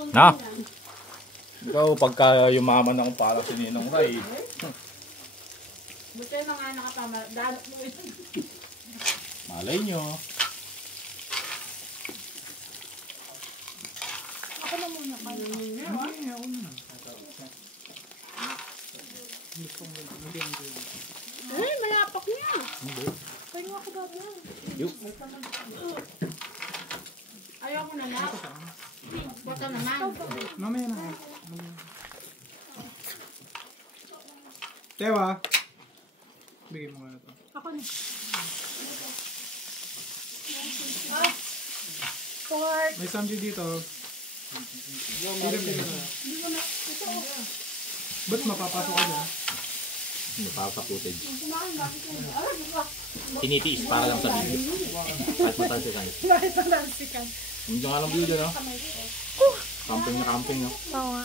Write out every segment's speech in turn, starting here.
Na? Ikaw, pagka yumaman ako parang si Ninong Ray. Buti mga anak ka pa, danot mo ito. Malay nyo. Ako na muna kayo. Ako na. Ay, malapak niya. Kaya ako ba ba? Ayaw ko na na. Bata naman. Mamaya na. Tewa. Bigyan mo nga ito. Ako na. Pork. May samji dito. Ba't mapapasok ka dyan? Hindi para sa footage. Tinitiis para lang sa video. Kahit matalsikan. Bakit nalansikan? Hindi nga lang view dyan, no? Camping na camping, no? Oo nga.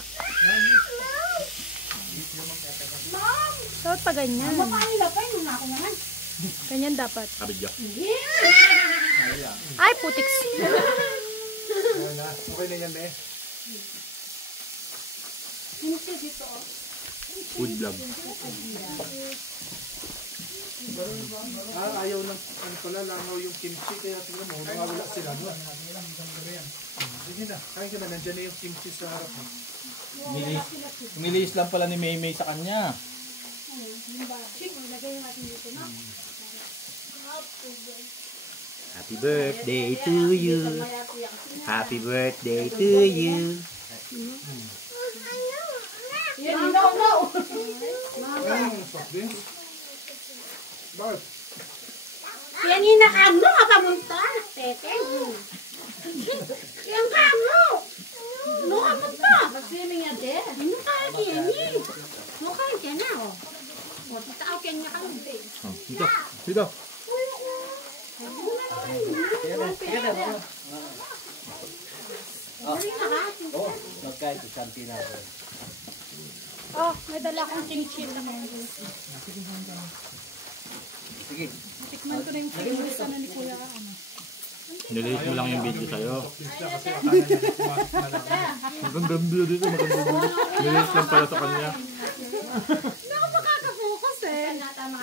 Dapat pa ganyan. Ganyan dapat. Kabidyo. Ay, putiks. Okay na yan, be. Food vlog. Ayaw ng ano pala, langaw yung kimchi, kaya tingnan mo, nakawala sila. Sige na, kain ka na, nandyan na yung kimchi sa harap mo. Niliis lang pala ni Maymay sa kanya. Happy birthday to you. Happy birthday to you. Yan, no. Ay, soft drinks. Bakit? Yan hinakam mo, kapamunta. Tete. Yan ka mo. No, kamunta. Mag-swimming yan, de. Ano kaya yan, eh? No, kaya yan na, oh. O, titaaw kaya niya kami. Dito. Dito. Oh, may dala akong ching-ching na ngayon. Sige. Tikman ko na yung favorite na ni Kuya. Niliis mo lang yung video sa'yo. Eh, Magandang video dito. Magandang video. Niliis lang pala sa kanya. hindi ako makakafocus eh.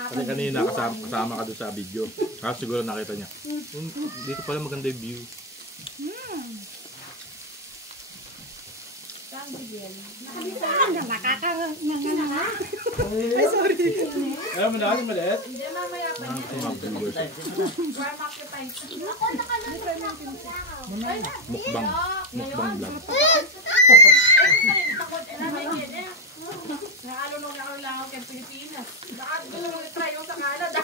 Kasi kanina kasama ka doon sa video. Kasi siguro nakita niya. Dito pala maganda yung view. Nakakanganga. Ay, sorry. Alam mo na, yung maliit? Hindi, mamaya pa niya. Mga viewers. Warm up the time. Ako, Mukbang. Mukbang vlog. Naalunong ako lang ako kay Pilipinas. Bakit gusto mo i-try yung sa Canada?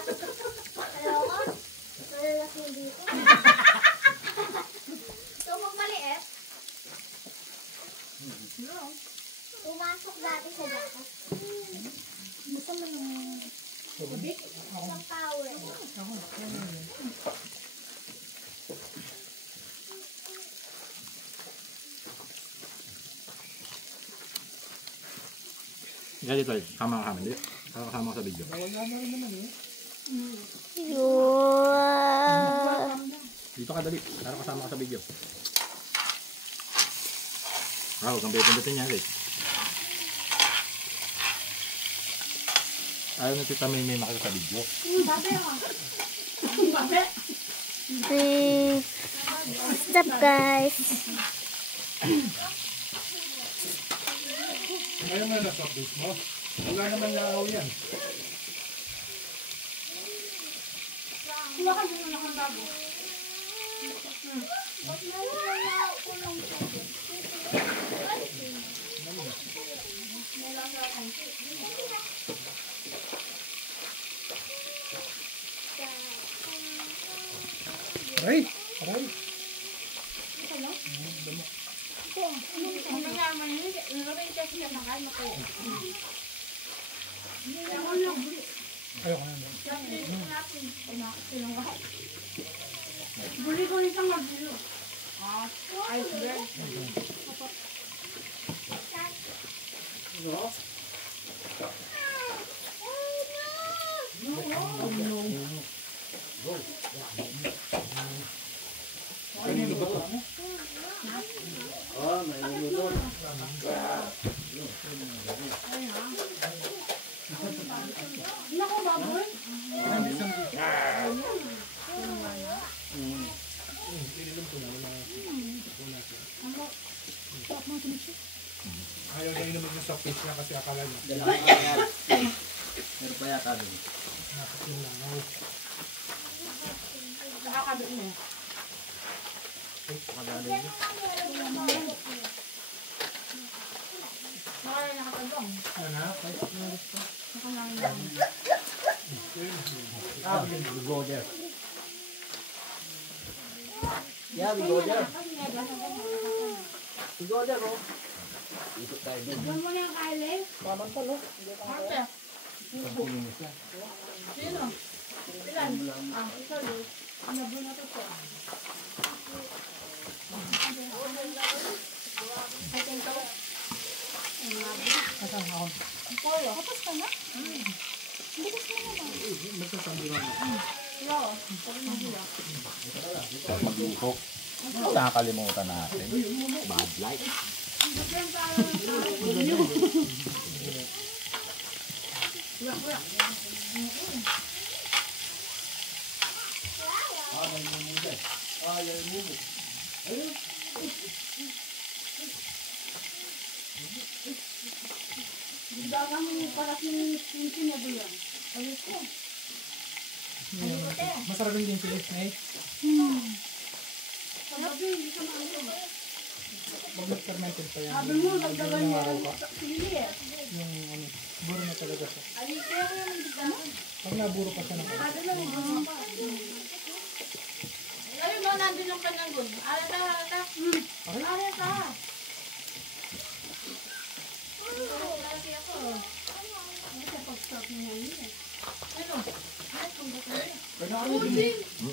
So, magmaliit? Pumasok dati sa dapat. Gusto mo yung... Isang power. Dito, sama ka kami. Kasama ka sa video. Dito ka dali. Para kasama ka sa video. Huwag kang pindutin niya. Ayaw na tita may makita sa video. Babe, oh. Babe. What's up, guys? Ayaw mo na soft drinks mo. Wala naman langaw yan. Kuha ka dyan na ng bago. Aray! Aray! Ang nangyama yun, nilagay kasi na nakain ako. Ayaw ko na. Buli ko nitang magbilo. Iceberg. Kanino ba ito? Nako, baboy. Ayaw na inumin niya sa fish niya kasi akala niya. Meron pa yata doon. Nakit yung langaw. Nakakabit mo. Nakakaya nakatagong. Ano? Nakakaya. We go there. Yeah, we go there. We go there, bro. Ikot tayo doon. Doon mo na yung kaile. Ate. Sino? Ilan? Ito doon. Ano ba na ito? Polo. Tapos ka na? Mag-usok. Nakakalimutan natin. Bad light. Dagang para sinsin niya doon. Ano ko? Masarap yung din sila, Snake. Sabi, hindi ka maano. Mag-fermented pa yan. Sabi mo, dagdagan niya ang sili eh. Yung ano, buro na talaga siya. Ay, kaya ko yung dagdagan. Pag naburo pa siya ng Sabi lang, ayun no, nandun yung kanyang gun. Alata, alata. Alata. Lagi ako. Ano siya pag-stop niya yun eh. Ano? Ay, kung ba't na yun?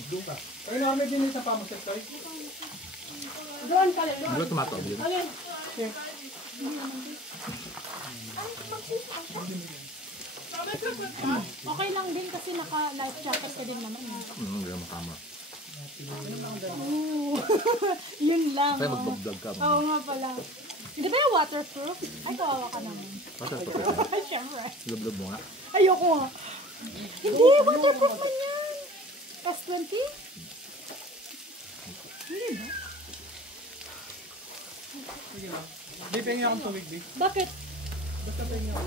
Doon ka. Kaya namin din sa pamasek, Toy. Doon ka lang, Ano doon. ba tumatawag yun? Alin? Okay lang din kasi naka-life jacket ka din naman. Hindi naman tama. Yun lang. Kaya mag-vlog ka. Oo nga pala. Di ba yung waterproof? Ay, kawawa ka naman. Basta ito. Ay, syempre. Lub-lub mo nga. Ayoko nga. Hindi, waterproof man yan. S20? Hindi ba? Sige lang. Di, pengi akong tubig, Di. Bakit? Basta pengi ako.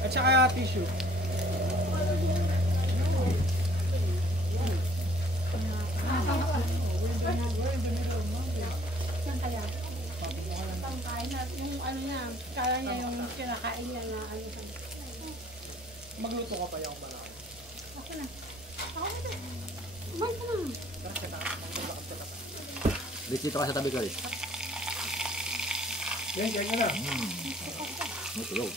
At saka tissue. Saan kaya? Pangkain na, yung ano niya, kala niya yung kinakain niya na ano sa... Magluto ka pa yung malaki. Ako na. Ako na din. Kumain ka na. Dito ka sa tabi ka rin. Yan, kaya na. Matulog.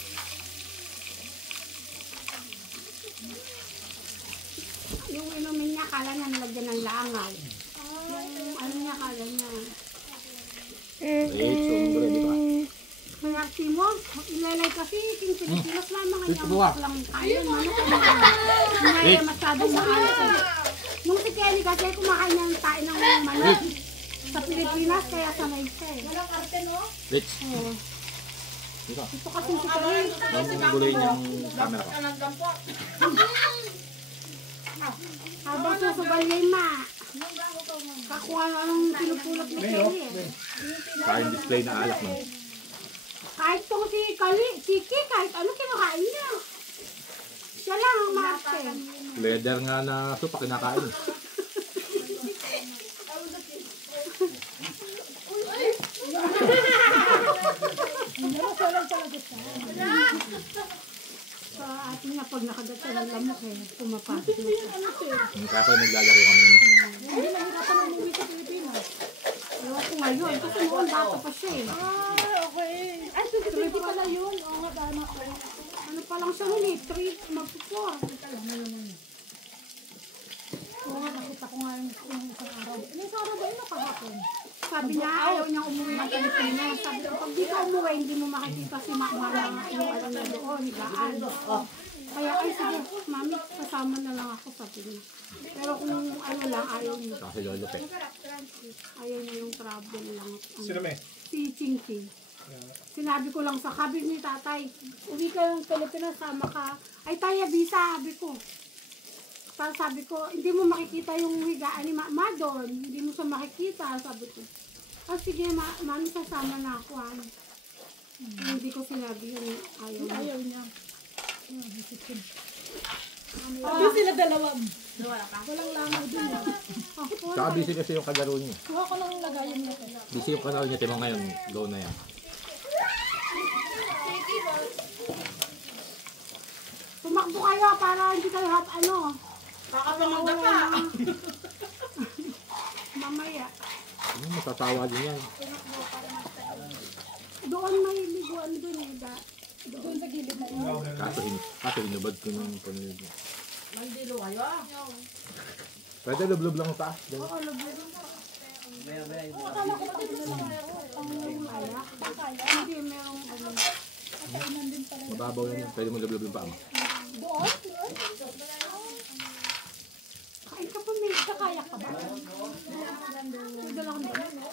Yung inumin niya, kala niya nalagyan ng langaw. Yung ano niya, kala niya. Wait, so dito ka. Kaya mo, ilalay kasi, yung Pilipinas lamang Dito kanya ba? lang tayo. Hindi na masyadong maalas. Nung si Kelly kasi kumakain niya ng tayo ng manok. Sa Pilipinas, kaya sanay siya eh. Walang arte, no? Rich. Oo. Dito. Ito kasi si Kelly. Ang guloy niyang camera ko. Habang susubalay ma. Kakuha na anong pinupulot ni Kelly eh. Kain display na alak mo. Kahit tong si Kiki, kahit ano kinakain niya. Siya lang ang maarte. Leather nga na supa kinakain. Sa atin nga pag nakagat siya ng lamok eh, pumapasok na siya. Kaya pa naglalaro kami nun. Hindi lang hirapan ng umuwi sa Pilipinas. Ewan ko ngayon, kasi noon bata pa siya eh. Okay. Ay, sige pala yun. Oo nga, tama ako. Ano pa lang siya huli, 3, magpo-4. Oo nga, nakita ko nga yung isang araw. Ano isang araw ba yun o kahapon? Sabi niya, ayaw niya umuwi ng Pilipinas. Sabi ko, pag di ka umuwi, hindi mo makikita si Mama na yung alam niya doon, higaan. Kaya, ay sige, mami, kasama na lang ako, sabi niya. Pero kung ano lang, ayaw niya. Kasi lolo pe. Ayaw niya yung travel lang. Sino may? Si Chinky. Sinabi ko lang sa kabig ni tatay, uwi ka ng Pilipinas, sama ka. Ay, tayo, visa, sabi ko. Tapos sabi ko, hindi mo makikita yung higaan ni Mama doon. Hindi mo siya makikita, sabi ko. Oh, sige, mami, sasama na ako. Hindi ko sinabi yun. Ayaw niya. Doon sila dalawa. Walang langaw dun. Saka busy kasi yung kalaro niya. Kuha ko ng lagayan niya. Busy yung kalaro niya. Timo ngayon, go na yan. Tumakbo kayo para hindi kayo Kakapanganda pa. mamaya. Matatawa din yan. Doon may liguan doon eh. Doon sa gilid na yun. Kaso inubad ko ng panunod. Mandilo kayo. Pwede lublob lang taas. Oo, lubog. Maya-maya yung Akala ko pati doon na kayo. Hindi, merong ano. Kainan din pala. Mababaw yan. Pwede mo lublob yung paa mo. Doon? Kain ka pa, may Kakaya ka ba? dala kang dala.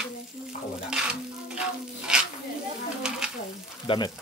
Ako wala. Damit.